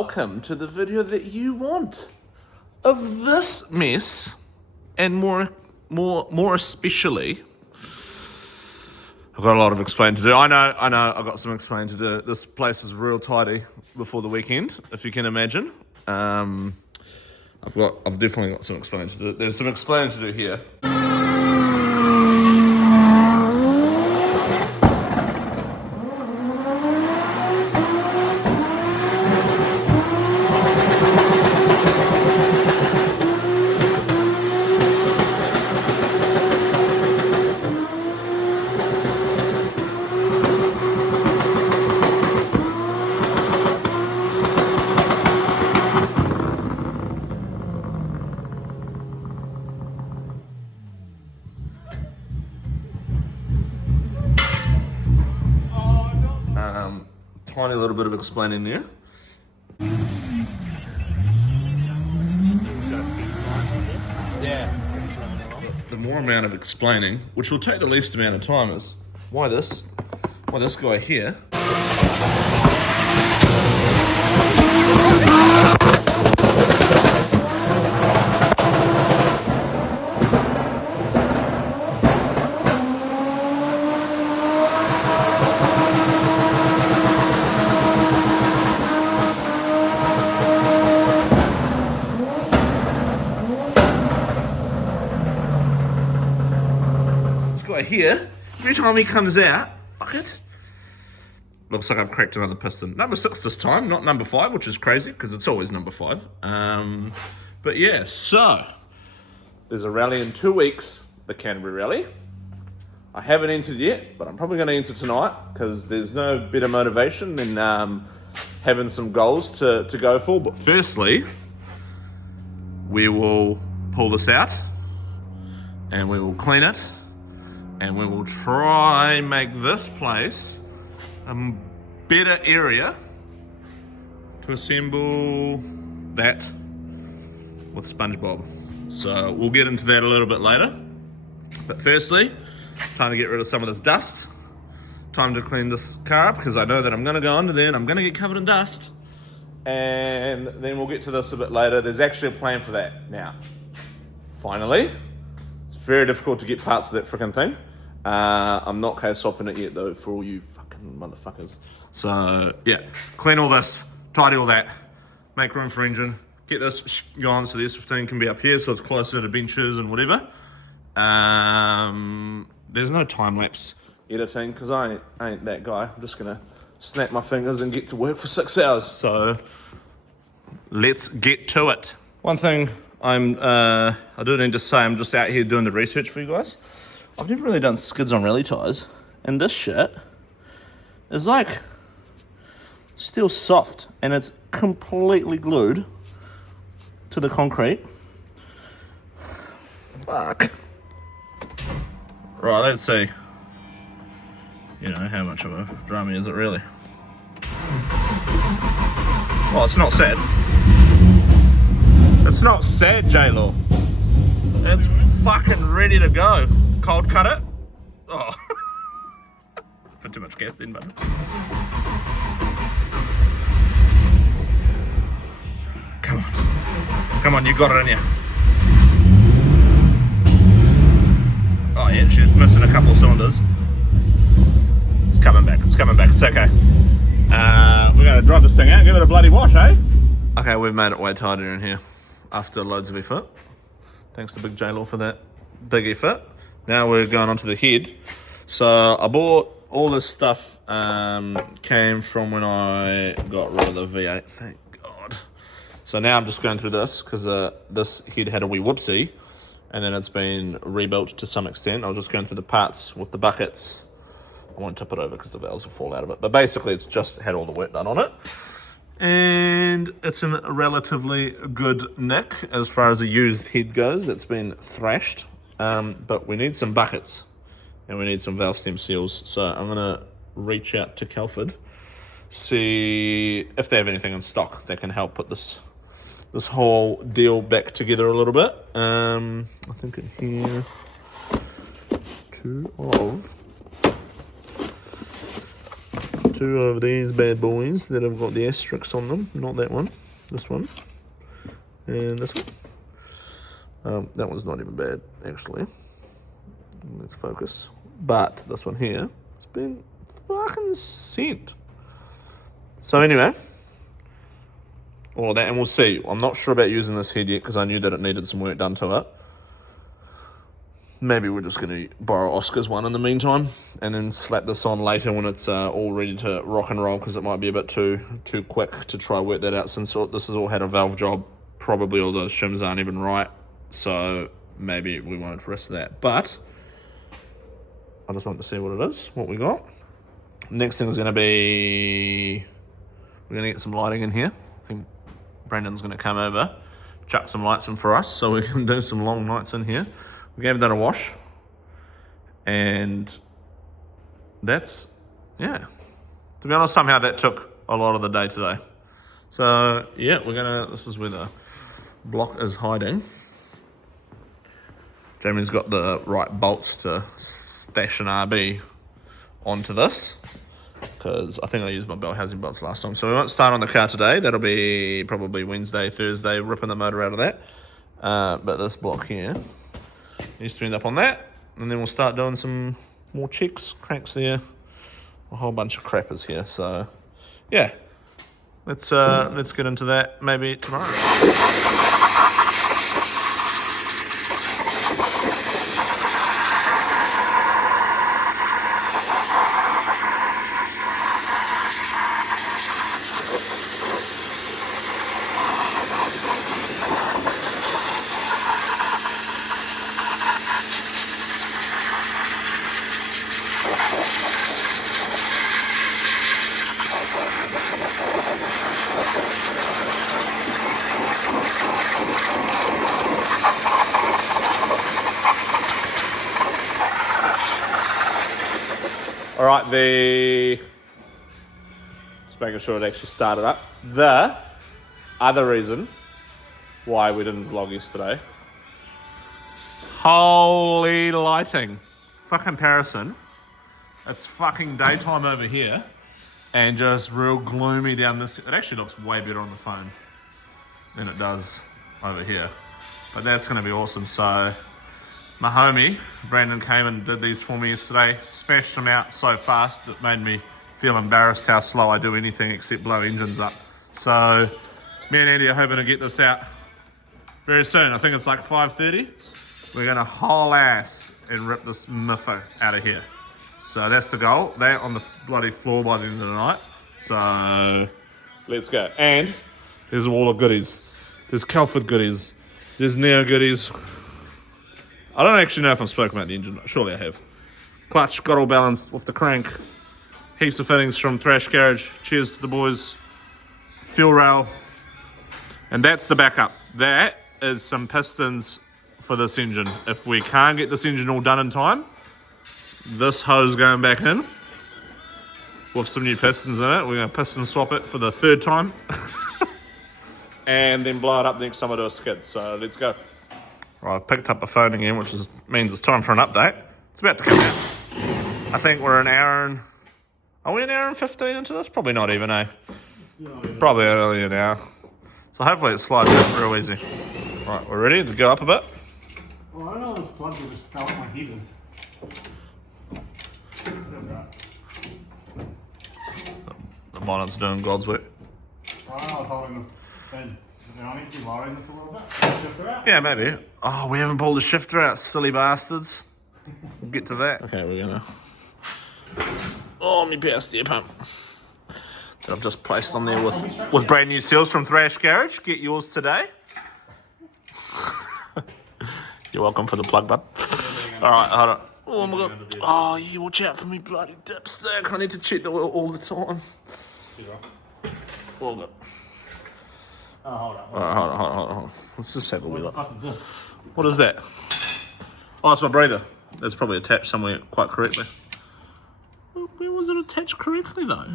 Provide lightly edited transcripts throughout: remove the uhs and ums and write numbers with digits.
welcome to the video that you want of this mess, and more especially, I've got a lot of explaining to do. I know, I've got some explaining to do. This place is real tidy before the weekend, if you can imagine. I've definitely got some explaining to do. There's some explaining to do here. Tiny little bit of explaining there. The more amount of explaining, which will take the least amount of time, is why this guy here. Here, every time he comes out, fuck it. Looks like I've cracked another piston. Number 6 this time, not number 5, which is crazy because it's always number 5. But yeah, so there's a rally in 2 weeks, the Canterbury Rally. I haven't entered yet, but I'm probably going to enter tonight because there's no better motivation than having some goals to go for. But firstly, we will pull this out and we will clean it. And we will try make this place a better area to assemble that with SpongeBob. So we'll get into that a little bit later. But firstly, time to get rid of some of this dust. Time to clean this car up because I know that I'm gonna go under there and I'm gonna get covered in dust. And then we'll get to this a bit later. There's actually a plan for that now. Finally, it's very difficult to get parts of that freaking thing. I'm not swapping it yet though for all you fucking motherfuckers. So yeah, clean all this, tidy all that, make room for engine, get this going so the S15 can be up here so it's closer to benches and whatever. There's no time lapse editing because I ain't that guy. I'm just gonna snap my fingers and get to work for 6 hours. So let's get to it. One thing I do need to say, I'm just out here doing the research for you guys. I've never really done skids on rally tyres, and this shit is like still soft and it's completely glued to the concrete. Fuck. Right, let's see. You know, how much of a drama is it really? Well, it's not sad. It's not sad, J-Law. It's fucking ready to go. Cold cut it. Oh. Put too much gas in, but. Come on. Come on, you got it in you. Oh yeah, she's missing a couple of cylinders. It's coming back, it's okay. We're gonna drive this thing out and give it a bloody wash, eh? Okay, we've made it way tidier in here after loads of effort. Thanks to Big J-Law for that big effort. Now we're going on to the head. So I bought all this stuff, came from when I got rid of the V8, thank God. So now I'm just going through this because this head had a wee whoopsie and then it's been rebuilt to some extent. I was just going through the parts with the buckets. I won't tip it over because the valves will fall out of it. But basically it's just had all the work done on it. And it's in a relatively good nick as far as a used head goes. It's been thrashed. But we need some buckets and we need some valve stem seals. So I'm gonna reach out to Calford, see if they have anything in stock that can help put this whole deal back together a little bit. I think in here, 2 two of these bad boys that have got the asterisks on them. Not that one, this one, and this one. That one's not even bad, actually. Let's focus. But this one here, it's been fucking sent. So anyway, all of that, and we'll see. I'm not sure about using this head yet because I knew that it needed some work done to it. Maybe we're just going to borrow Oscar's one in the meantime and then slap this on later when it's all ready to rock and roll, because it might be a bit too quick to try work that out since this has all had a valve job. Probably all those shims aren't even right, so maybe we won't risk that. But I just want to see what it is, what we got. Next thing is going to be, we're going to get some lighting in here. I think Brandon's going to come over, chuck some lights in for us so we can do some long nights in here. We gave that a wash, and that's, yeah. To be honest, somehow that took a lot of the day today. So, yeah, this is where the block is hiding. Jamie's got the right bolts to stash an RB onto this, because I think I used my bell housing bolts last time. So we won't start on the car today. That'll be probably Wednesday, Thursday, ripping the motor out of that. But this block here needs to end up on that, and then we'll start doing some more checks, cranks there, a whole bunch of crappers here. So yeah, let's get into that maybe tomorrow. All right, just making sure it actually started up. The other reason why we didn't vlog yesterday, holy lighting. For comparison, it's fucking daytime over here and just real gloomy down this. It actually looks way better on the phone than it does over here. But that's gonna be awesome. So my homie, Brandon, came and did these for me yesterday, smashed them out so fast it made me feel embarrassed how slow I do anything except blow engines up. So me and Andy are hoping to get this out very soon. I think it's like 5:30. We're gonna haul ass and rip this miffer out of here. So that's the goal. They're on the bloody floor by the end of the night. So let's go. And there's all the goodies. There's Calford goodies. There's Neo goodies. I don't actually know if I've spoken about the engine. Surely I have. Clutch, got all balanced with the crank. Heaps of fittings from Thrash Garage. Cheers to the boys. Fuel rail. And that's the backup. That is some pistons for this engine. If we can't get this engine all done in time, this hose going back in with some new pistons in it. We're going to piston swap it for the third time. And then blow it up next time I do a skid. So let's go. Right, I've picked up a phone again, which means it's time for an update. It's about to come out. I think we're an hour and... Are we an hour and 15 into this? Probably not even, eh? Probably only an hour. So hopefully it slides out real easy. Right, we're ready to go up a bit. Well, I don't know this plug will just fell off my heaters. The bonnet's doing God's work. Oh, I was holding this thing. Do I need to be lowering this a little bit? Shift her out? Yeah, maybe. Oh, we haven't pulled the shifter out, silly bastards. We'll get to that. Okay, we're gonna... Oh, my power steer pump. That I've just placed on there with brand new seals from Thrash Garage. Get yours today. You're welcome for the plug, bud. Alright, hold on. Oh my god. Oh, you watch out for me, bloody dipstick. I need to check the oil all the time. All good. Oh, hold on. Alright, hold on. Let's just have a wheel What the up. fuck is this? What is that? Oh, it's my breather. That's probably attached somewhere quite correctly. Where was it attached correctly though?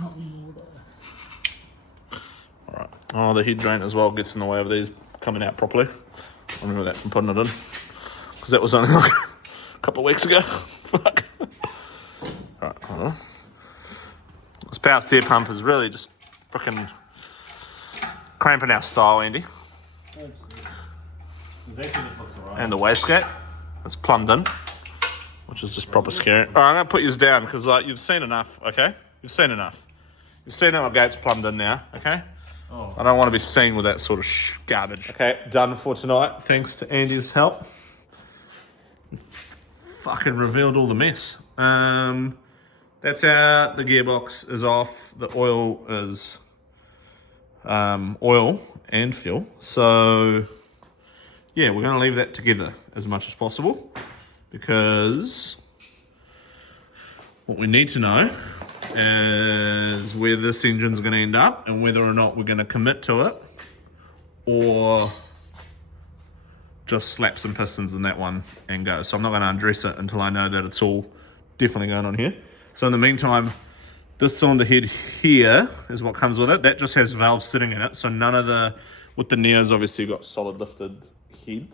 Alright. Oh, the head drain as well gets in the way of these coming out properly. I remember that from putting it in. Because that was only like a couple of weeks ago. Fuck. Alright, hold on. Let's power steer pump is really just freaking cramping our style, Andy. Exactly just looks alright. And the wastegate, it's plumbed in, which is just proper scary. All right, I'm gonna put yours down because you've seen enough, okay? You've seen enough. You've seen that my gate's plumbed in now, okay? Oh. I don't want to be seen with that sort of garbage. Okay, done for tonight. Thanks to Andy's help. Fucking revealed all the mess. That's out. The gearbox is off. The oil is oil and fuel. So yeah, we're going to leave that together as much as possible because what we need to know is where this engine's going to end up and whether or not we're going to commit to it or just slap some pistons in that one and go. So I'm not going to undress it until I know that it's all definitely going on here. So in the meantime, this cylinder head here is what comes with it. That just has valves sitting in it. So none of the, with the Neos obviously got solid lifted head,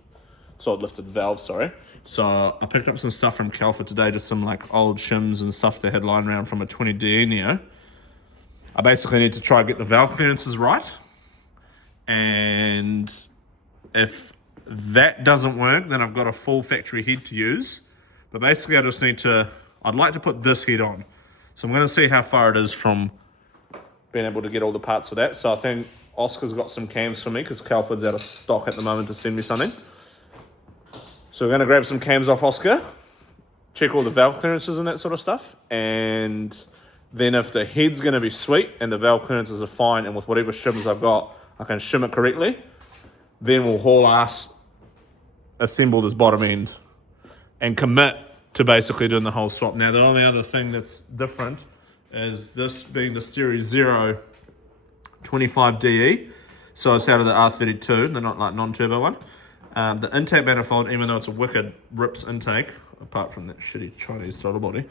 solid lifted valve, sorry. So I picked up some stuff from Calford today, just some like old shims and stuff they had lying around from a 20DE Neo. I basically need to try and get the valve clearances right. And if that doesn't work, then I've got a full factory head to use. But basically I just need to, I'd like to put this head on. So I'm going to see how far it is from being able to get all the parts for that. So I think Oscar's got some cams for me because Calford's out of stock at the moment to send me something. So we're going to grab some cams off Oscar, check all the valve clearances and that sort of stuff. And then if the head's going to be sweet and the valve clearances are fine and with whatever shims I've got, I can shim it correctly, then we'll haul ass, assemble this bottom end and commit to basically doing the whole swap. Now, the only other thing that's different is this being the Series 0 25DE. So it's out of the R32, the not like non-turbo one. The intake manifold, even though it's a wicked rips intake, apart from that shitty Chinese throttle body,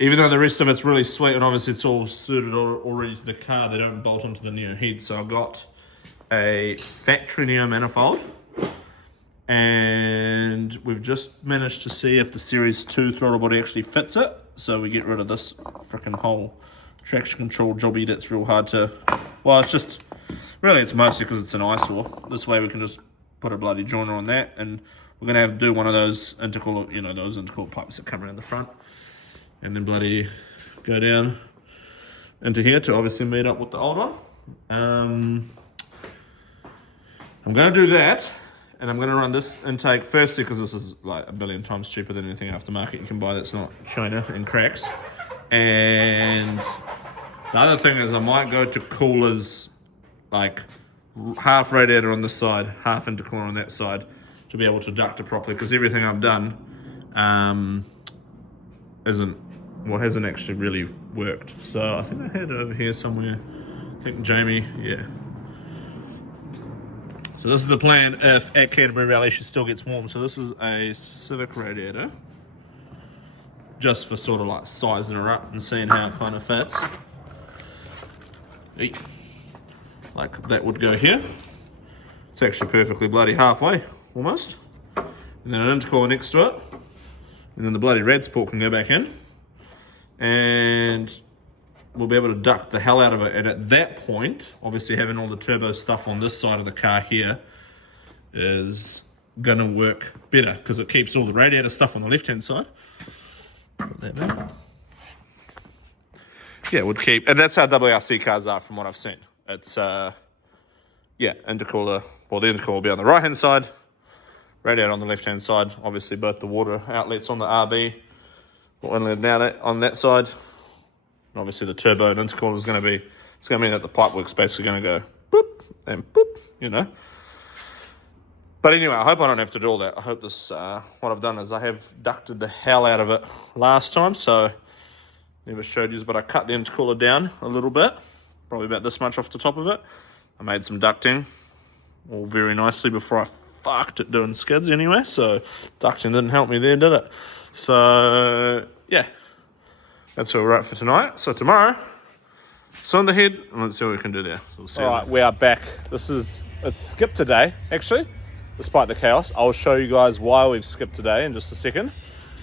even though the rest of it's really sweet and obviously it's all suited already to the car, they don't bolt onto the Neo head. So I've got a factory Neo manifold. And we've just managed to see if the Series 2 throttle body actually fits it. So we get rid of this freaking whole traction control jobby that's real hard to... Well, it's just... Really, it's mostly because it's an eyesore. This way we can just put a bloody joiner on that. And we're going to have to do one of those intercooler, you know, those intercooler pipes that come around the front. And then bloody go down into here to obviously meet up with the old one. I'm going to do that. And I'm going to run this intake firstly because this is like a billion times cheaper than anything aftermarket you can buy that's not China and cracks. And the other thing is I might go to coolers, like half radiator on this side, half intercooler on that side to be able to duct it properly because everything I've done hasn't actually really worked. So I think I had it over here somewhere. I think Jamie, yeah. So this is the plan if at Canterbury Rally she still gets warm. So this is a Civic radiator, just for sort of like sizing her up and seeing how it kind of fits. Like that would go here. It's actually perfectly bloody halfway, almost. And then an intercooler next to it. And then the bloody rad support can go back in. And we'll be able to duct the hell out of it. And at that point, obviously having all the turbo stuff on this side of the car here is gonna work better because it keeps all the radiator stuff on the left-hand side. Put that back. Yeah, it would keep, and that's how WRC cars are from what I've seen. It's, yeah, intercooler, well, the intercooler will be on the right-hand side, radiator on the left-hand side, obviously both the water outlets on the RB, or inlet and outlet on that side. Obviously the turbo and intercooler is going to be, it's going to mean that the pipe work's basically going to go boop and boop, you know. But anyway, I hope I don't have to do all that. I hope this, what I've done is I have ducted the hell out of it last time, so never showed you, but I cut the intercooler down a little bit, probably about this much off the top of it. I made some ducting all very nicely before I fucked it doing skids anyway, so ducting didn't help me there, did it? So, yeah. That's where we're at for tonight. So tomorrow, cylinder head, and let's see what we can do there. So we'll see. All right, we are back. It's skipped today, actually, despite the chaos. I'll show you guys why we've skipped today in just a second.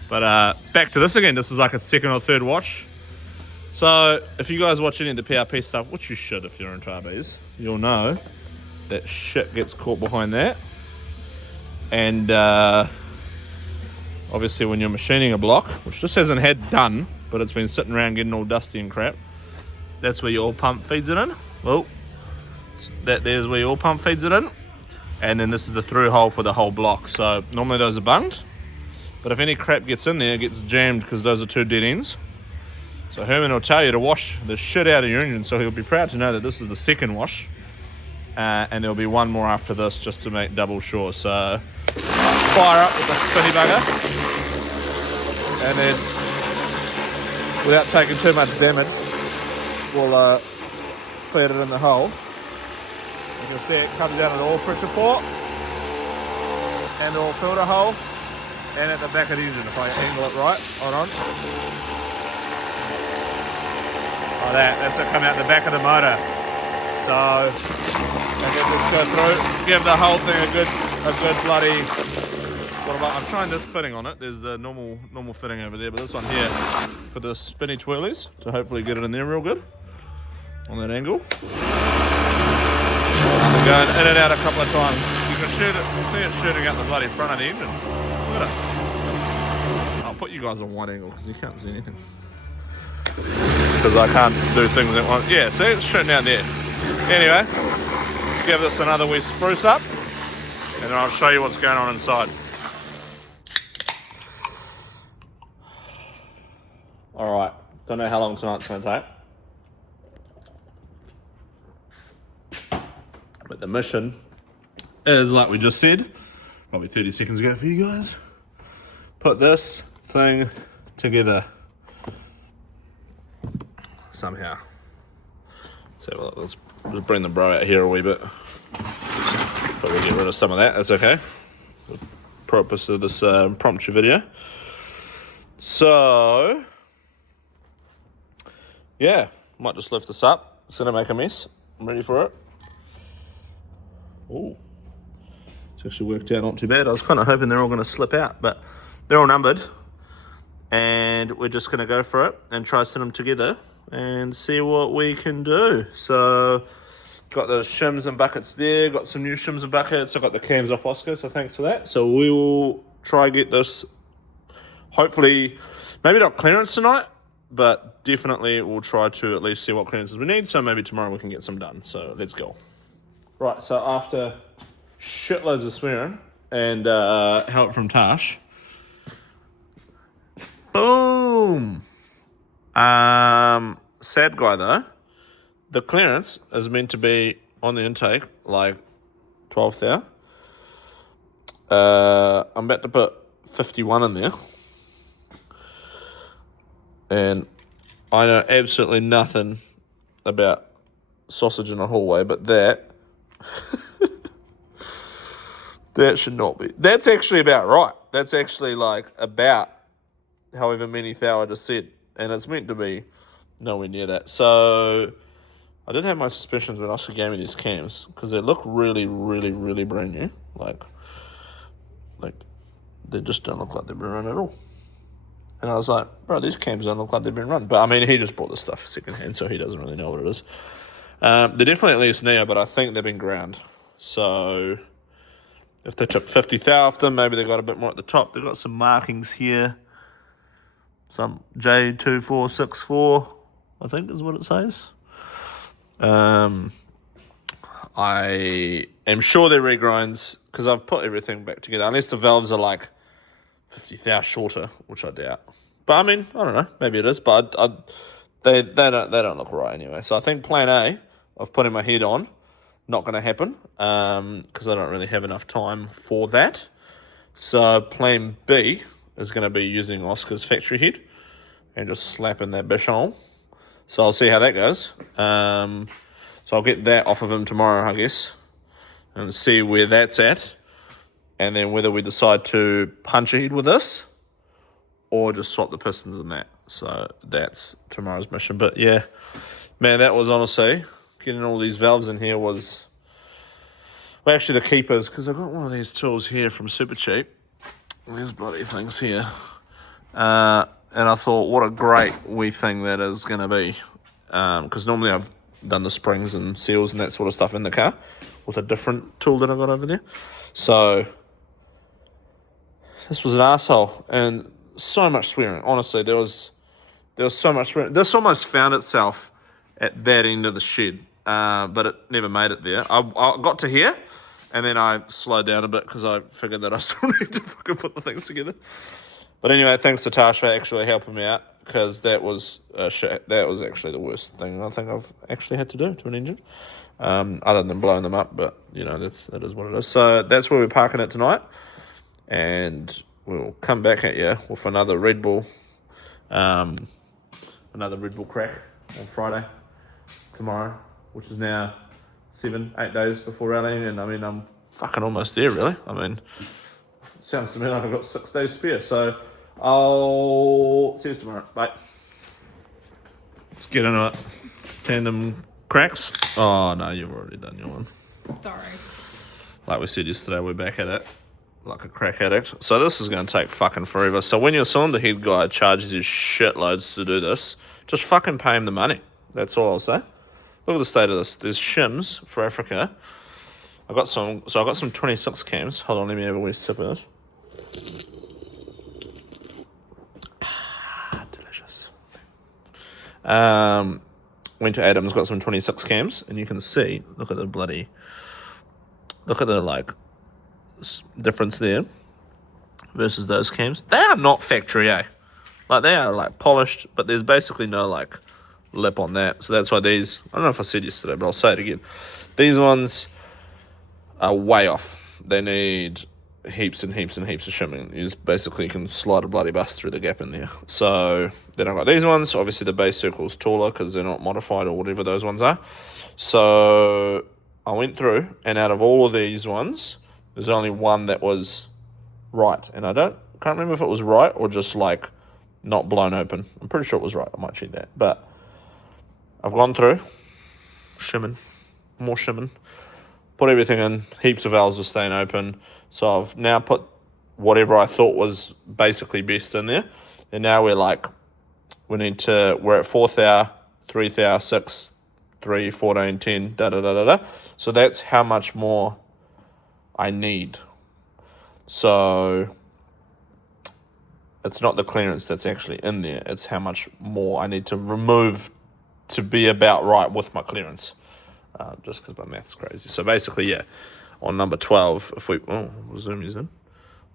But back to this again. This is like a second or third wash. So, if you guys watch any of the PRP stuff, which you should if you're into RBs, you'll know that shit gets caught behind that. And obviously when you're machining a block, which this hasn't had done, but it's been sitting around getting all dusty and crap, that's where your oil pump feeds it in. Well, there's where your oil pump feeds it in. And then this is the through hole for the whole block. So normally those are bunged, but if any crap gets in there, it gets jammed because those are 2 dead ends. So Herman will tell you to wash the shit out of your engine, so he'll be proud to know that this is the second wash. And there'll be one more after this just to make double sure. So fire up with the spinny bugger. And then, without taking too much damage, we'll feed it in the hole. You can see it comes down at the oil pressure port and the oil filter hole and at the back of the engine, if I angle it right. Hold on. Like that. That's it coming out the back of the motor. So, and then just go through, give the whole thing a good bloody. What about? I'm trying this fitting on it. There's the normal fitting over there, but this one here for the spinny twirlies to hopefully get it in there real good on that angle. We're going in and out a couple of times. You can shoot it. You see it shooting out the bloody front of the engine. Look at it. I'll put you guys on wide angle because you can't see anything. Because I can't do things at once. Yeah, see, it's shooting out there. Anyway, give this another wee spruce up, and then I'll show you what's going on inside. Alright, don't know how long tonight's going to take. But the mission is, like we just said, probably 30 seconds ago for you guys. Put this thing together. Somehow. So let's bring the bro out here a wee bit. Probably get rid of some of that, that's okay. The purpose of this impromptu video. So, yeah, might just lift this up. It's gonna make a mess. I'm ready for it. Ooh, it's actually worked out not too bad. I was kind of hoping they're all gonna slip out, but they're all numbered. And we're just gonna go for it and try to set them together and see what we can do. So, got those shims and buckets there, got some new shims and buckets. I got the cams off Oscar, so thanks for that. So we will try get this, hopefully, maybe not clearance tonight, but definitely we'll try to at least see what clearances we need. So maybe tomorrow we can get some done. So let's go. Right, so after shitloads of swearing and help from Tash, boom! Sad guy though. The clearance is meant to be on the intake like 12 thou. I'm about to put 51 in there. And I know absolutely nothing about sausage in a hallway, but that that should not be. That's actually about right. That's actually like about however many thou I just said. And it's meant to be nowhere near that. So I did have my suspicions when Oscar gave me these cams because they look really, really, really brand new. Like they just don't look like they've been run at all. And I was like, bro, these cams don't look like they've been run. But I mean, he just bought this stuff secondhand, so he doesn't really know what it is. They're definitely at least neo, but I think they've been ground. So if they took 50 thou off them, maybe they got a bit more at the top. They've got some markings here. Some J2464, I think is what it says. I am sure they're regrinds because I've put everything back together, unless the valves are like 50 thou shorter, which I doubt. But I mean, I don't know, maybe it is, but they don't look right anyway. So I think plan A of putting my head on, not going to happen because I don't really have enough time for that. So plan B is going to be using Oscar's factory head and just slapping that bish on. So I'll see how that goes. So I'll get that off of him tomorrow, I guess, and see where that's at, and then whether we decide to punch ahead with this or just swap the pistons in that. So that's tomorrow's mission. But yeah, man, that was honestly, getting all these valves in here was, well, actually the keepers, because I got one of these tools here from Super Cheap. These bloody things here. And I thought, what a great wee thing that is going to be. Because normally I've done the springs and seals and that sort of stuff in the car with a different tool that I got over there. So this was an asshole, and so much swearing. Honestly, there was so much swearing. This almost found itself at that end of the shed, but it never made it there. I got to here, and then I slowed down a bit because I figured that I still need to fucking put the things together. But anyway, thanks to Tash for actually helping me out, because that was actually the worst thing I think I've actually had to do to an engine, other than blowing them up. But you know, that is what it is. So that's where we're parking it tonight, and we'll come back at you with another Red Bull crack on Friday tomorrow, which is now 7-8 days before rallying, and I mean I'm fucking almost there really. I mean, sounds to me like I've got 6 days spare, so I'll see you tomorrow. Bye. Let's get into it. Tandem cracks. Oh no, you've already done your one. Sorry. Like we said yesterday, we're back at it like a crack addict. So this is going to take fucking forever. So when your cylinder head guy charges you shitloads to do this, just fucking pay him the money. That's all I'll say. Look at the state of this. There's shims for Africa. I got some 26 cams. Hold on, let me have a wee sip of it. Delicious. Went to Adam's, got some 26 cams, and you can see, look at the like difference there versus those cams. They are not factory, eh? Like, they are like polished, but there's basically no like lip on that. So that's why these, I don't know if I said yesterday, but I'll say it again. These ones are way off. They need heaps and heaps and heaps of shimming. You just basically can slide a bloody bus through the gap in there. So then I've got these ones. Obviously the base circle is taller because they're not modified or whatever those ones are. So I went through, and out of all of these ones, there's only one that was right. And I can't remember if it was right or just like not blown open. I'm pretty sure it was right. I might check that. But I've gone through, shimming, more shimming, put everything in, heaps of valves are staying open. So I've now put whatever I thought was basically best in there. And now we're at 4th hour, 3rd hour, 6, 3, 14, 10, da-da-da-da-da. So that's how much more I need. So it's not the clearance that's actually in there. It's how much more I need to remove to be about right with my clearance. Just because my math's crazy. So basically, yeah, on number 12, if we... Oh, zoom is in.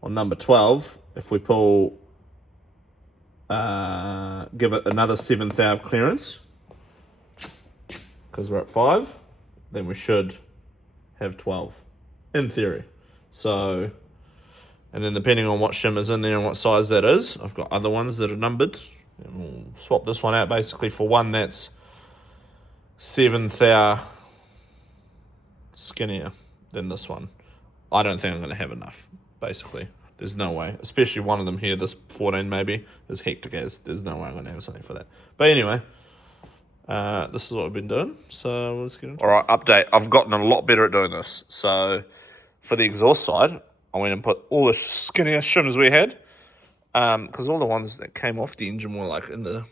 On number 12, if we pull... give it another 7th hour of clearance, because we're at 5, then we should have 12, in theory. So, and then depending on what shim is in there and what size that is, I've got other ones that are numbered. And we'll swap this one out basically for one that's 7th hour skinnier than this one. I don't think I'm going to have enough, basically. There's no way. Especially one of them here, this 14 maybe, is hectic as. There's no way I'm going to have something for that. But anyway, this is what we've been doing. So let's get into it. All right, update. I've gotten a lot better at doing this. So for the exhaust side, I went and put all the skinnier shims we had. Because all the ones that came off the engine were like in the,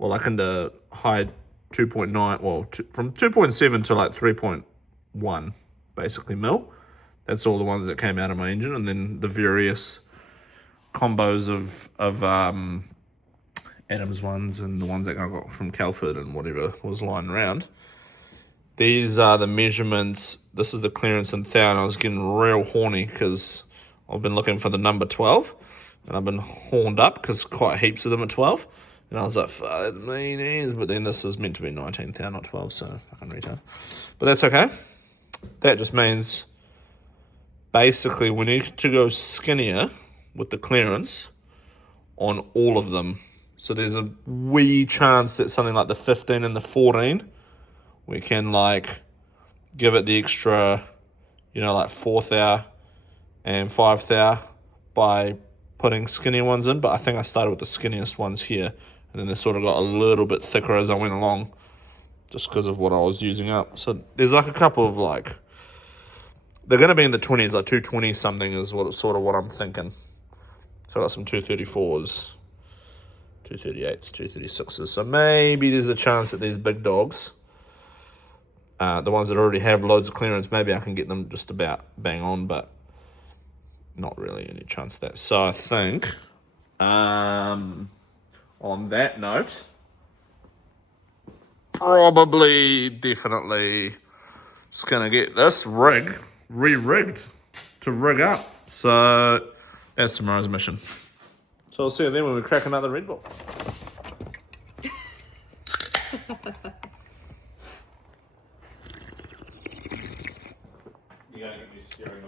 like in the high 2.9, from 2.7 to like 3.1, basically mil. That's all the ones that came out of my engine, and then the various combos of Adams ones and the ones that I got from Calford and whatever was lying around. These are the measurements. This is the clearance in thou, and I was getting real horny because I've been looking for the number 12, and I've been horned up because quite heaps of them are 12. And I was like, fuck, mean is. But then this is meant to be 19 thou, not 12, so fucking retard. But that's okay. That just means basically we need to go skinnier with the clearance on all of them. So there's a wee chance that something like the 15 and the 14, we can like give it the extra, like 4th hour and 5th hour by putting skinnier ones in. But I think I started with the skinniest ones here, and then they sort of got a little bit thicker as I went along, just because of what I was using up. So there's like a couple of like, they're going to be in the 20s, like 220 something is what I'm thinking. So I got some 234s 238s, 236s. So maybe there's a chance that these big dogs, the ones that already have loads of clearance, maybe I can get them just about bang on, but not really any chance of that. So I think, on that note, probably, definitely, just gonna get this rig re-rigged to rig up. So that's tomorrow's mission. So I'll see you then when we crack another Red Bull.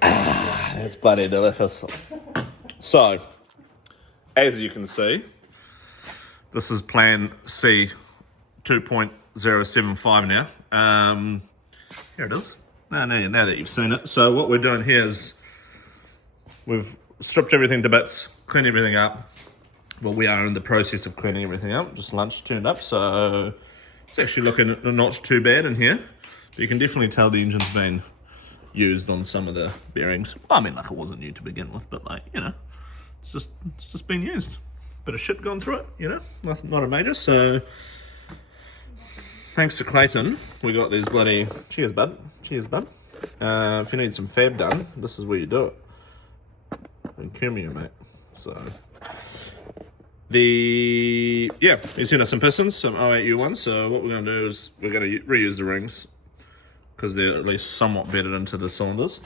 That's bloody delicious. So, as you can see, this is plan C 2.075 now. Here it is. Now that you've seen it. So what we're doing here is we've stripped everything to bits, cleaned everything up. Well, we are in the process of cleaning everything up. Just lunch turned up, so it's actually looking not too bad in here. But you can definitely tell the engine's been used on some of the bearings. Well, I mean, like, it wasn't new to begin with, but like, you know, it's just been used. Bit of shit going through it, you know, not a major. So thanks to Clayton, we got these bloody, cheers bud. If you need some fab done, this is where you do it. And Cameo, mate. So he's sent us some pistons, some 08U ones. So what we're going to do is we're going to reuse the rings because they're at least somewhat bedded into the cylinders.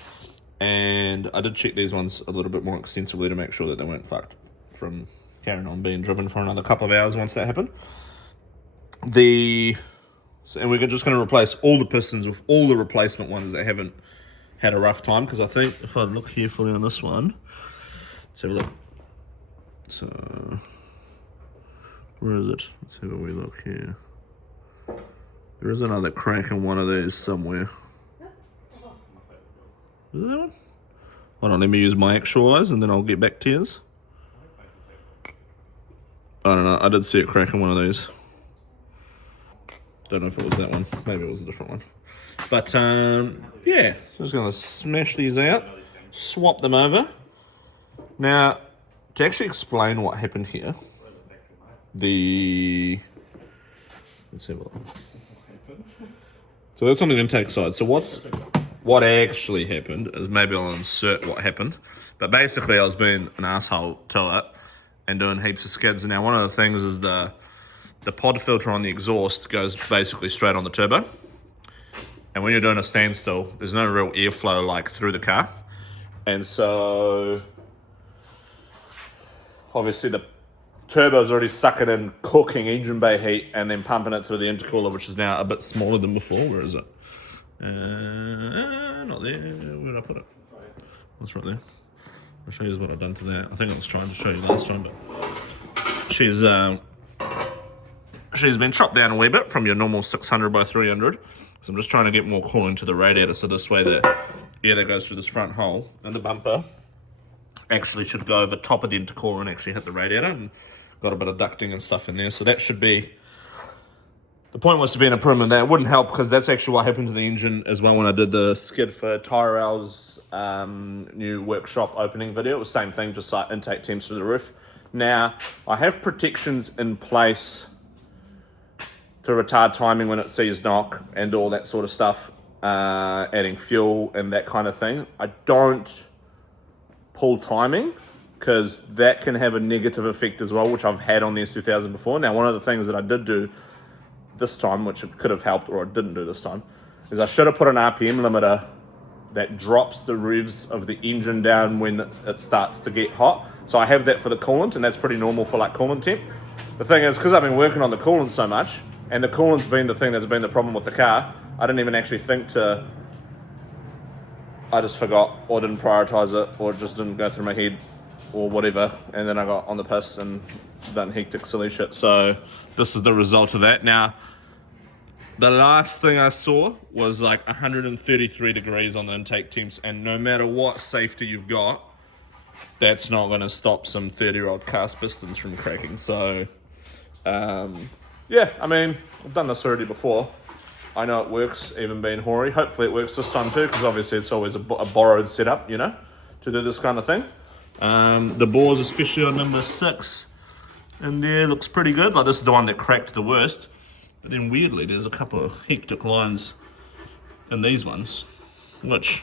And I did check these ones a little bit more extensively to make sure that they weren't fucked from carrying on being driven for another couple of hours once that happened. And we're just going to replace all the pistons with all the replacement ones that haven't had a rough time, because I think if I look carefully on this one, let's have a look. So, where is it? Let's have a wee look here. There is another crack in one of these somewhere. Is it that one? Hold on, let me use my actual eyes and then I'll get back to yours. I don't know, I did see it crack in one of these. Don't know if it was that one. Maybe it was a different one. But, yeah. Just going to smash these out. Swap them over. Now, to actually explain what happened here. Let's have a look. So that's on the intake side. So what actually happened is, maybe I'll insert what happened. But basically, I was being an asshole to it and doing heaps of skids. And now one of the things is the pod filter on the exhaust goes basically straight on the turbo. And when you're doing a standstill, there's no real airflow like through the car. And so obviously the turbo's already sucking in cooking engine bay heat and then pumping it through the intercooler, which is now a bit smaller than before. Where is it? Not there. Where did I put it? That's right there. I'll show you what I've done to that. I think I was trying to show you last time, but she's been chopped down a wee bit from your normal 600 by 300. So I'm just trying to get more cooling to the radiator, so this way the air that goes through this front hole and the bumper actually should go over top of the intercooler and actually hit the radiator, and got a bit of ducting and stuff in there. So that should be, the point was to be an improvement there. It wouldn't help because that's actually what happened to the engine as well when I did the skid for Tyrell's new workshop opening video. It was the same thing, just like intake temps through the roof. Now, I have protections in place to retard timing when it sees knock and all that sort of stuff, adding fuel and that kind of thing. I don't pull timing because that can have a negative effect as well, which I've had on the S2000 before. Now, one of the things that I did do this time, which it could have helped or I didn't do this time, is I should have put an RPM limiter that drops the revs of the engine down when it starts to get hot. So I have that for the coolant, and that's pretty normal for like coolant temp. The thing is, because I've been working on the coolant so much, and the coolant's been the thing that's been the problem with the car, I didn't even actually think to, I just forgot or didn't prioritize it or it just didn't go through my head or whatever, and then I got on the piss and done hectic silly shit. So this is the result of that. Now, the last thing I saw was like 133 degrees on the intake temps, and no matter what safety you've got, that's not going to stop some 30-year-old cast pistons from cracking. So yeah, I mean, I've done this already before. I know it works, even being hoary. Hopefully it works this time too, because obviously it's always a borrowed setup, you know, to do this kind of thing. The bores, especially on number 6, And there, looks pretty good. Like, this is the one that cracked the worst. But then weirdly, there's a couple of hectic lines in these ones, which,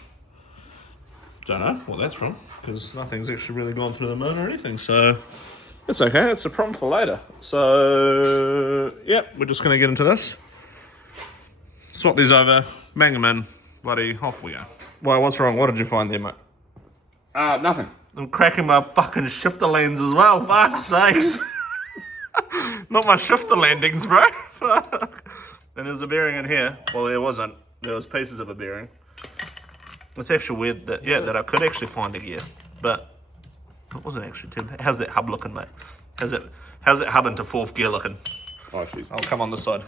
don't know what that's from, because nothing's actually really gone through the moon or anything, so it's okay, it's a problem for later. So, yep, we're just going to get into this. Swap these over, bang them in, buddy, off we go. Why, what's wrong? What did you find there, mate? Nothing. I'm cracking my fucking shifter lands as well, fuck's sakes. Not my shifter landings, bro. Fuck. And there's a bearing in here. Well, there wasn't. There was pieces of a bearing. It's actually weird that, yeah, that I could actually find a gear, but it wasn't actually too bad. How's that hub looking, mate? How's that hub into fourth gear looking? Oh, shit. I'll come on this side.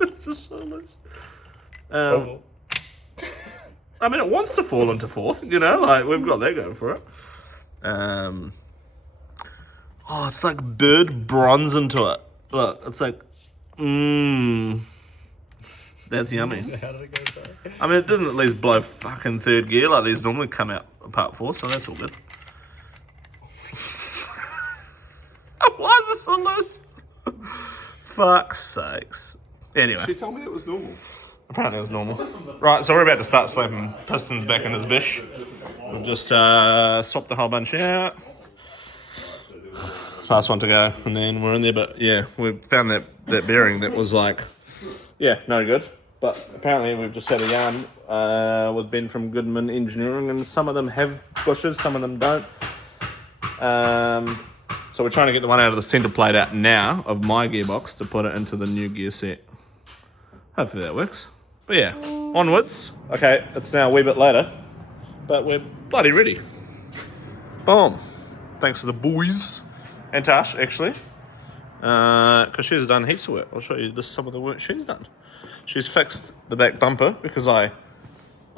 It's just so loose. I mean, it wants to fall into fourth, you know, like, we've got that going for it. Oh, it's like bird bronze into it. Look, it's like, that's yummy. How did it go, sorry? I mean, it didn't at least blow fucking third gear like these normally come out apart fourth, so that's all good. Why is this so loose? Fuck's sakes. Anyway. She told me it was normal. Apparently it was normal. Right, so we're about to start slapping pistons back in this bish. We've just swapped the whole bunch out. Last one to go, and then we're in there, but yeah, we found that bearing that was like, yeah, no good. But apparently we've just had a yarn with Ben from Goodman Engineering, and some of them have bushes, some of them don't. So we're trying to get the one out of the centre plate out now of my gearbox to put it into the new gear set. Hopefully that works. But yeah, onwards. Okay, it's now a wee bit later, but we're bloody ready. Boom. Thanks to the boys. And Tash, actually. Because she's done heaps of work. I'll show you some of the work she's done. She's fixed the back bumper because well,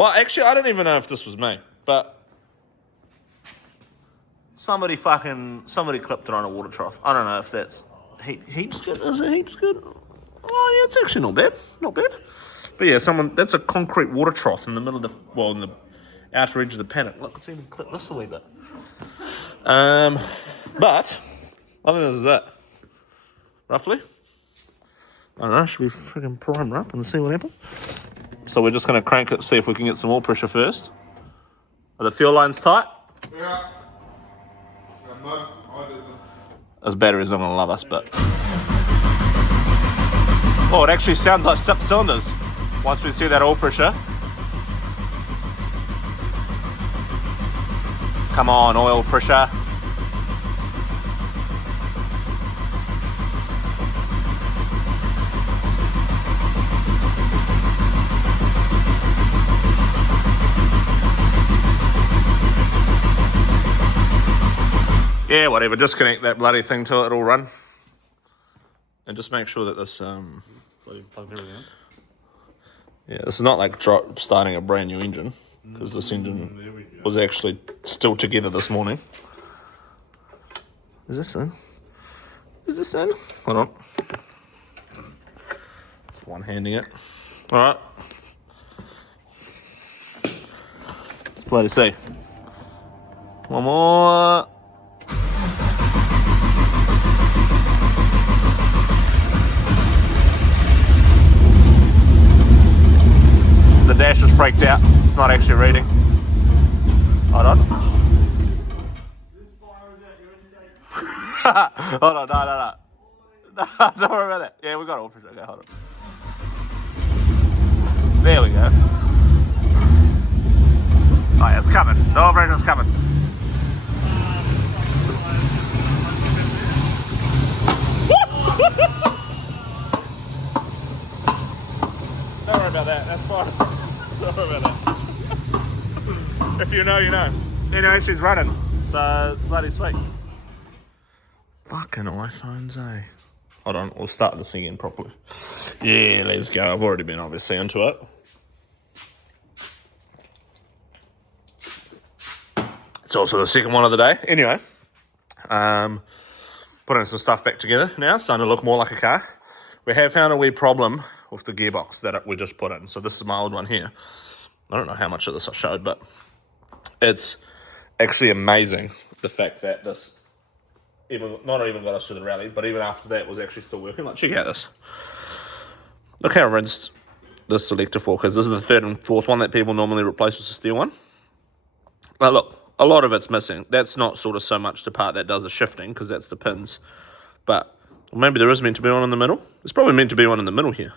actually, I don't even know if this was me, but somebody clipped it on a water trough. I don't know if that's heaps good. Is it heaps good? Oh, yeah, it's actually not bad. Not bad. But yeah, that's a concrete water trough in the middle of in the outer edge of the paddock. Look, it's even clipped this a wee bit. But I think this is it. Roughly. I don't know, should we freaking prime her up and see what happens? So we're just going to crank it, see if we can get some more pressure first. Are the fuel lines tight? Yeah. No, I didn't. This battery's not going to love us, but... Oh, it actually sounds like 6 cylinders once we see that oil pressure. Come on, oil pressure. Yeah, whatever, disconnect that bloody thing till it'll run. And just make sure that this, Bloody plugged everything in. yeah, this is not like starting a brand new engine, because this engine was actually still together this morning. Is this in? Is this in? Hold on. Just one-handing it. Alright. Let's bloody see. One more. The dash is freaked out. It's not actually reading. Hold on. Hold on, no. No, don't worry about that. Yeah, we got it all for sure. Okay, hold on. There we go. Oh yeah, it's coming. The operator's coming. Don't worry about that, that's fine. Don't worry about that. If you know, you know. Anyway, she's running, so it's bloody sweet. Fucking iPhones, eh? Hold on, we'll start this again properly. Yeah, let's go. I've already been obviously into it. It's also the second one of the day. Anyway, putting some stuff back together now, starting to look more like a car. We have found a wee problem with the gearbox that we just put in. So this is my old one here. I don't know how much of this I showed, but it's actually amazing the fact that this not even got us to the rally, but even after that was actually still working. Like, check out this. Look how rinsed this selector fork is. This is the third and fourth one that people normally replace with the steel one. But look, a lot of it's missing. That's not sort of so much the part that does the shifting, because that's the pins. But maybe there is meant to be one in the middle. There's probably meant to be one in the middle here.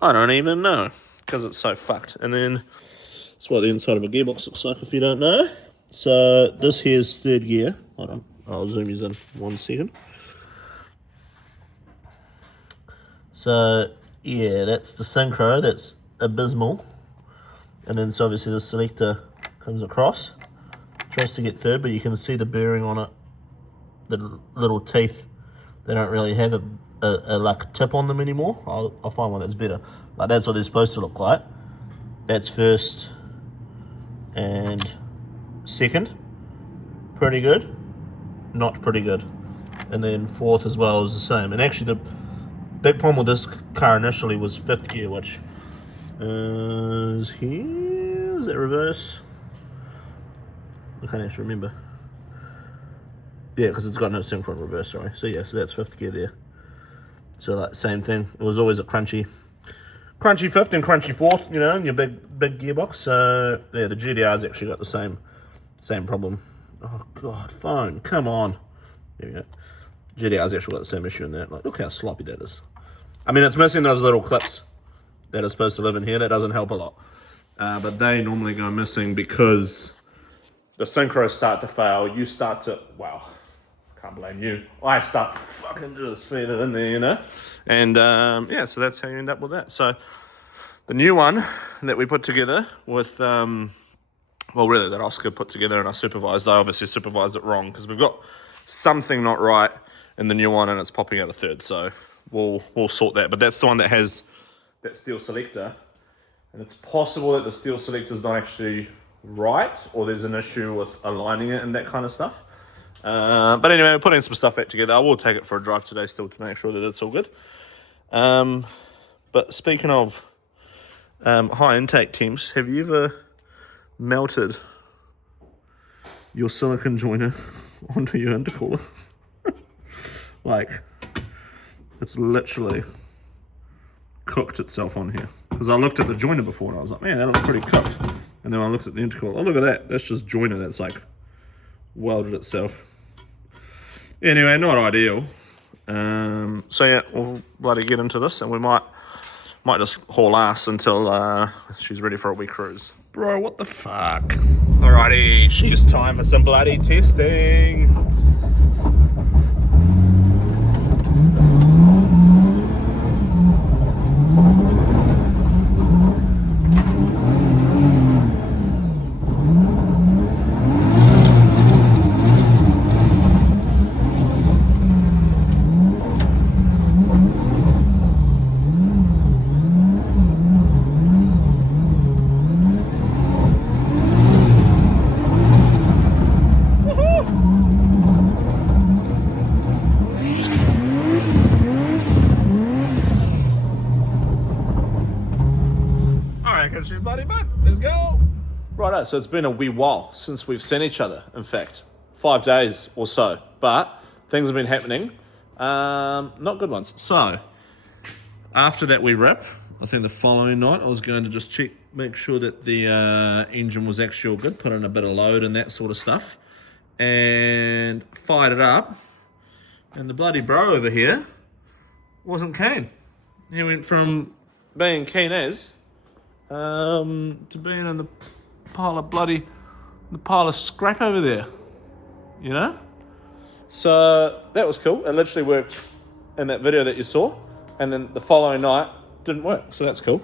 I don't even know, because it's so fucked. And then that's what the inside of a gearbox looks like if you don't know. So this here's third gear. Hold on, I'll zoom you in 1 second. So yeah, that's the synchro, that's abysmal. And then so obviously the selector comes across, tries to get third, but you can see the bearing on it, the little teeth, they don't really have a like a tip on them anymore. I'll find one that's better. Like, that's what they're supposed to look like. That's first and second, pretty good, not pretty good. And then fourth as well is the same. And actually the big problem with this car initially was fifth gear, which is here. Is that reverse? I can't actually remember. Yeah, because it's got no synchron reverse, sorry. So yeah, so that's fifth gear there. So like, same thing. It was always a crunchy fifth and crunchy fourth, you know, in your big gearbox. So yeah, the GDR's actually got the same problem. Oh god, phone, come on. There we go. GDR's actually got the same issue in that. Like, look how sloppy that is. I mean, it's missing those little clips that are supposed to live in here. That doesn't help a lot. But they normally go missing because the synchros start to fail. You start to, well, can't blame you. I start to fucking just feed it in there, you know? And yeah, so that's how you end up with that. So the new one that we put together with, well, really that Oscar put together and I supervised, they obviously supervised it wrong because we've got something not right in the new one and it's popping out a third. So we'll sort that. But that's the one that has that steel selector. And it's possible that the steel selector is not actually right, or there's an issue with aligning it and that kind of stuff. But anyway, we're putting some stuff back together. I will take it for a drive today still to make sure that it's all good. But speaking of high intake temps, have you ever melted your silicone joiner onto your intercooler? Like, it's literally cooked itself on here. Because I looked at the joiner before and I was like, man, that looks pretty cooked. And then I looked at the intercooler. Oh, look at that. That's just joiner that's like welded itself. Anyway, not ideal. So yeah, we'll bloody get into this and we might just haul ass until she's ready for a wee cruise. Bro, what the fuck? Alrighty, she's time for some bloody testing. She's bloody butt. Let's go. Righto, so it's been a wee while since we've seen each other. In fact, 5 days or so. But things have been happening. Not good ones. So, after that wee rip, I think the following night I was going to just make sure that the engine was actually all good, put in a bit of load and that sort of stuff. And fired it up. And the bloody bro over here wasn't keen. He went from being keen as to being in the pile of scrap over there, you know? So that was cool. It literally worked in that video that you saw, and then the following night didn't work, so that's cool.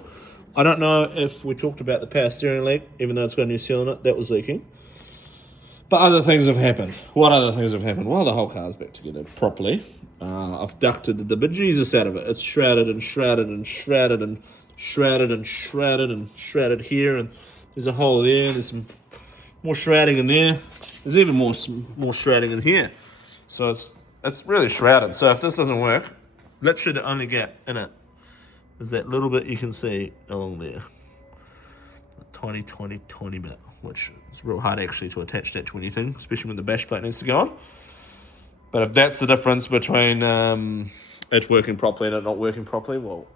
I don't know if we talked about the power steering leak, even though it's got a new seal in it, that was leaking. But other things have happened. What other things have happened? Well, the whole car's back together properly. I've ducted the bejesus out of it. It's shrouded and shrouded and shrouded and shrouded and shrouded and shrouded here, and there's a hole there. There's some more shrouding in there. There's even more shrouding in here. So it's really shrouded. So if this doesn't work, literally the only gap in it is that little bit you can see along there. A tiny bit, which is real hard actually to attach that to anything, especially when the bash plate needs to go on. But if that's the difference between it working properly and it not working properly, well,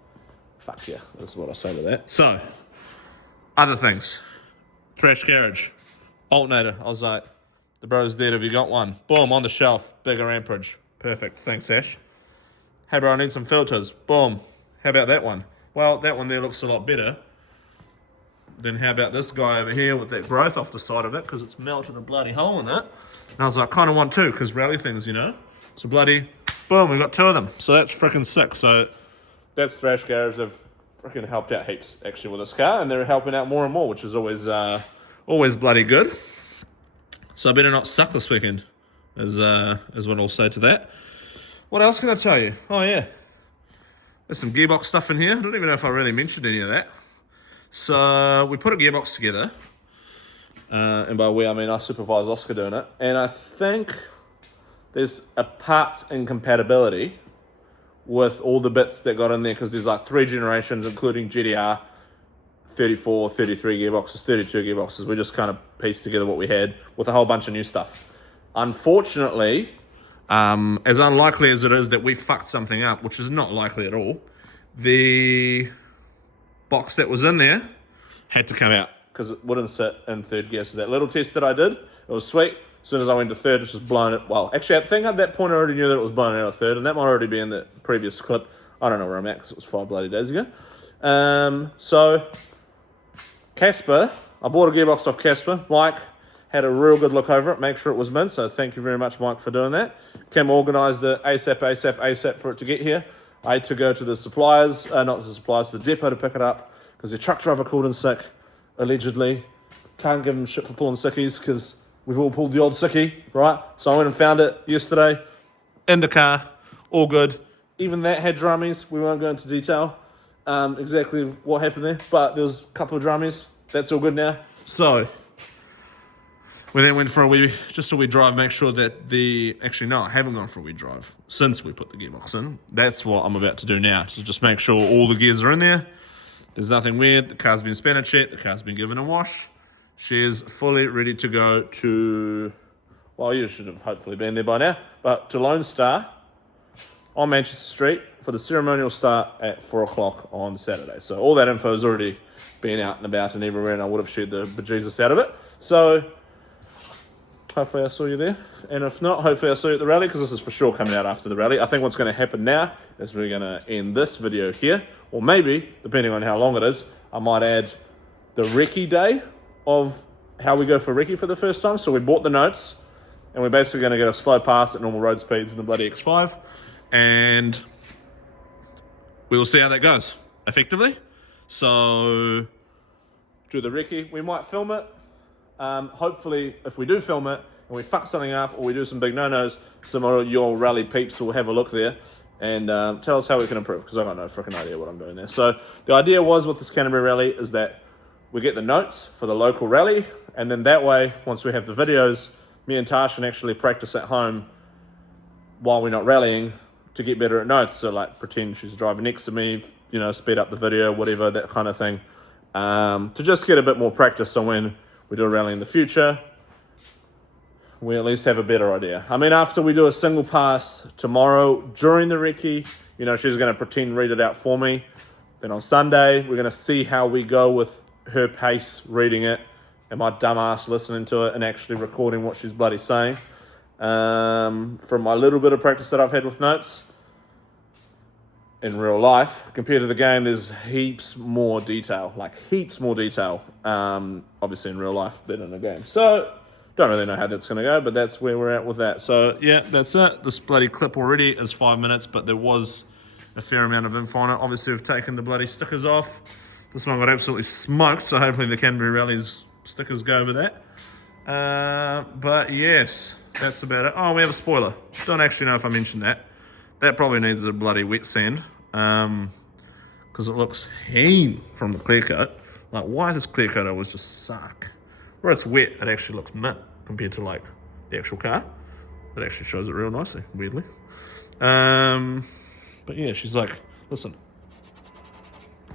fuck yeah, that's what I say to that. So, other things. Trash garage. Alternator. I was like, the bro's dead, have you got one? Boom, on the shelf. Bigger amperage. Perfect, thanks Ash. Hey bro, I need some filters. Boom. How about that one? Well, that one there looks a lot better. Then how about this guy over here with that growth off the side of it, because it's melted a bloody hole in it. And I was like, kind of want two, because rally things, you know. So bloody, boom, we got two of them. So that's freaking sick. So that's Thrash Garage. They've freaking helped out heaps, actually, with this car. And they're helping out more and more, which is always always bloody good. So I better not suck this weekend, is what I'll say to that. What else can I tell you? Oh, yeah. There's some gearbox stuff in here. I don't even know if I really mentioned any of that. So we put a gearbox together, and by we I mean I supervise Oscar doing it, and I think there's a parts incompatibility with all the bits that got in there, because there's like 3 generations including GDR, 34, 33 gearboxes, 32 gearboxes. We just kind of pieced together what we had with a whole bunch of new stuff. Unfortunately, as unlikely as it is that we fucked something up, which is not likely at all, the box that was in there had to come out because it wouldn't sit in third gear. So that little test that I did, it was sweet. As soon as I went to third, it was blown it. Well, actually, I think at that point I already knew that it was blown out of third, and that might already be in the previous clip. I don't know where I'm at because it was 5 bloody days ago. So Casper, I bought a gearbox off Casper. Mike had a real good look over it, make sure it was mint. So thank you very much, Mike, for doing that. Kim organised the ASAP for it to get here. I had to go to the suppliers, not the suppliers, the depot to pick it up, because their truck driver called in sick, allegedly. Can't give him shit for pulling sickies, because we've all pulled the odd sickie, right? So I went and found it yesterday, in the car, all good. Even that had drummies. We won't go into detail exactly what happened there, but there was a couple of drummies. That's all good now. So we then went for a wee drive, make sure that actually no, I haven't gone for a wee drive since we put the gearbox in. That's what I'm about to do now, to just make sure all the gears are in there. There's nothing weird. The car's been spinner checked. The car's been given a wash. She is fully ready to go to, well, you should have hopefully been there by now, but to Lone Star on Manchester Street for the ceremonial start at 4 o'clock on Saturday. So all that info has already been out and about and everywhere, and I would have shared the bejesus out of it. So hopefully I saw you there. And if not, hopefully I saw you at the rally, because this is for sure coming out after the rally. I think what's going to happen now is we're going to end this video here. Or maybe, depending on how long it is, I might add the recce day of how we go for recce for the first time. So we bought the notes, and we're basically going to get a slow pass at normal road speeds in the bloody X5. And we will see how that goes, effectively. So do the recce. We might film it. Hopefully, if we do film it and we fuck something up or we do some big no-nos, some of your rally peeps will have a look there and tell us how we can improve, because I've got no freaking idea what I'm doing there. So the idea was with this Canterbury rally is that we get the notes for the local rally, and then that way, once we have the videos, me and Tash can actually practice at home while we're not rallying to get better at notes. So like pretend she's driving next to me, you know, speed up the video, whatever, that kind of thing, to just get a bit more practice. So when we do a rally in the future, we at least have a better idea. I mean, after we do a single pass tomorrow during the recce, you know, she's going to pretend read it out for me. Then on Sunday, we're going to see how we go with her pace reading it and my dumb ass listening to it and actually recording what she's bloody saying. From my little bit of practice that I've had with notes in real life, compared to the game, there's heaps more detail, obviously in real life than in the game. So don't really know how that's going to go, but that's where we're at with that. So yeah, that's it. This bloody clip already is 5 minutes, but there was a fair amount of info on it. Obviously we've taken the bloody stickers off. This one got absolutely smoked, so hopefully the Canterbury Rally's stickers go over that. But yes, that's about it. Oh, we have a spoiler. Don't actually know if I mentioned that. That probably needs a bloody wet sand, because it looks heen from the clear coat. Like, why this clear coat always just suck? Where it's wet, it actually looks mint compared to like the actual car. It actually shows it real nicely, weirdly. But yeah, she's like, listen,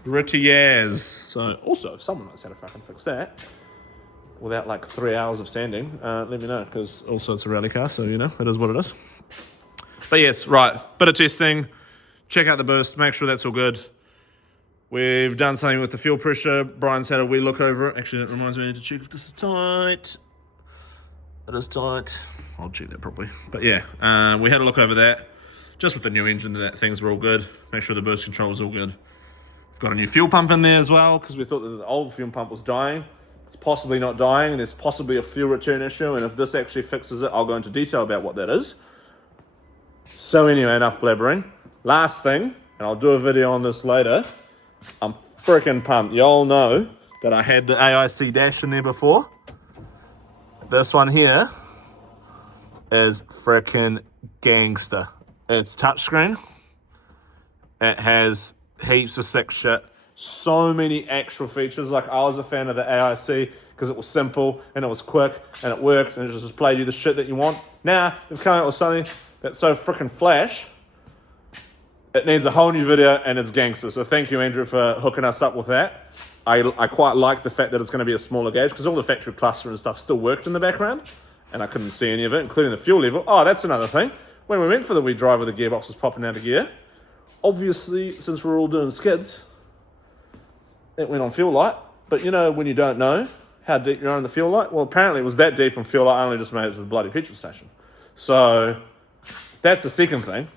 gritty as. So also, if someone knows how to fucking fix that, without like 3 hours of sanding, let me know, because also it's a rally car, so you know, it is what it is. But yes, right, bit of testing, check out the burst, make sure that's all good. We've done something with the fuel pressure. Brian's had a wee look over it. Actually, that reminds me, I need to check if this is tight. It is tight. I'll check that properly. But yeah, we had a look over that. Just with the new engine, that things were all good. Make sure the burst control is all good. We've got a new fuel pump in there as well, because we thought that the old fuel pump was dying. It's possibly not dying, and there's possibly a fuel return issue, and if this actually fixes it, I'll go into detail about what that is. So anyway, enough blabbering. Last thing, and I'll do a video on this later, I'm freaking pumped. Y'all know that I had the AIC dash in there before. This one here is freaking gangster. It's touchscreen. It has heaps of sick shit. So many actual features. Like, I was a fan of the AIC because it was simple and it was quick and it worked and it just played you the shit that you want. Now, they've come out with something that's so freaking flash. It needs a whole new video and it's gangster. So thank you, Andrew, for hooking us up with that. I quite like the fact that it's going to be a smaller gauge, because all the factory cluster and stuff still worked in the background and I couldn't see any of it, including the fuel level. Oh, that's another thing. When we went for the wee drive with the gearbox was popping out of gear, obviously, since we're all doing skids, it went on fuel light. But you know, when you don't know how deep you're on the fuel light, well, apparently it was that deep on fuel light. I only just made it to the bloody petrol station. So that's the second thing,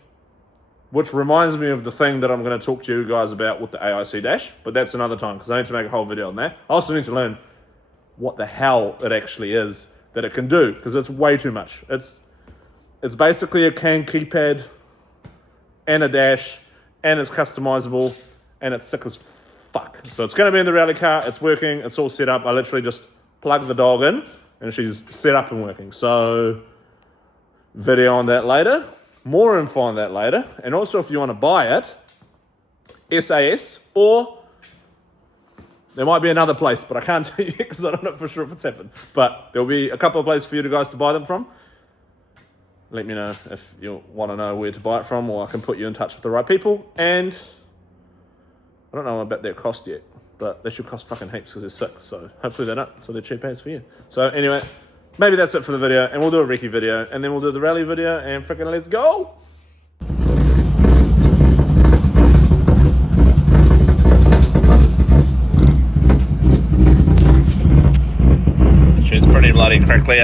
which reminds me of the thing that I'm going to talk to you guys about with the AIC dash, but that's another time, because I need to make a whole video on that. I also need to learn what the hell it actually is that it can do, because it's way too much. It's basically a CAN keypad and a dash, and it's customizable, and it's sick as fuck. So it's going to be in the rally car, it's working, it's all set up. I literally just plug the dog in, and she's set up and working. So, video on that later. More info on that later. And also, if you want to buy it, SAS, or there might be another place, but I can't tell you because I don't know for sure if it's happened. But there'll be a couple of places for you guys to buy them from. Let me know if you want to know where to buy it from, or I can put you in touch with the right people. And I don't know about their cost yet, but they should cost fucking heaps because they're sick. So hopefully they're not, so they're cheap as for you. So anyway, maybe that's it for the video, and we'll do a recce video, and then we'll do the rally video, and freaking let's go! She's pretty bloody crackly.